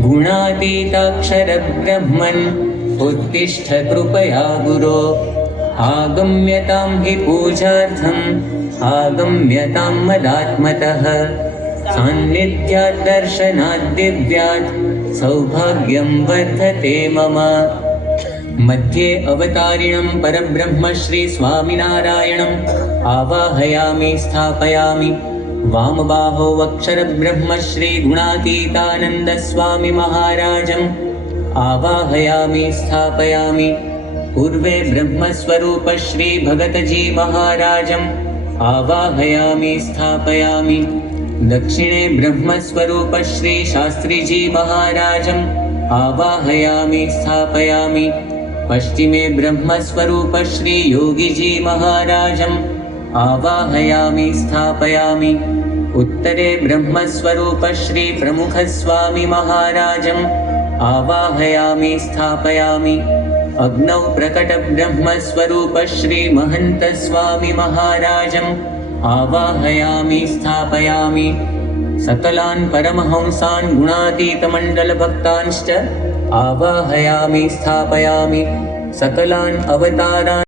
गुणातीताक्षरब्रह्मन् उत्तिष्ठ कृपया गुरो। आगम्यतां हि पूजार्थम् आगम्यतां मदात्मतः। सान्निध्यात् दर्शनात् दिव्यात् सौभाग्यं वर्धते मम। मध्ये अवतारिणं परब्रह्म श्री स्वामिनारायणम् आवाहयामि स्थापयामि। वामबाहो अक्षरब्रह्म श्री गुणातीतानंद स्वामी महाराजम् आवाहयामि स्थापयामि। पूर्वे ब्रह्मस्वरूप श्री भगतजी महाराजम् आवाहयामि स्थापयामि। दक्षिणे ब्रह्मस्वरूप श्री शास्त्रीजी महाराजम् आवाहयामि स्थापयामि। पश्चिमे ब्रह्मस्वरूप श्री योगीजी महाराजम् आवाहयामि स्थापयामि। उत्तरे ब्रह्मस्वरूप श्री प्रमुख स्वामी महाराजम् आवाहयामि स्थापयामि। अग्नौ प्रकट ब्रह्मस्वरूप श्री महंत स्वामी महाराजम् आवाहयामि स्थापयामि। सकलान् परमहंसान् गुणातीतमण्डल भक्तांश्च आवाहयामि स्थापयामि। सकलान् अवतारान्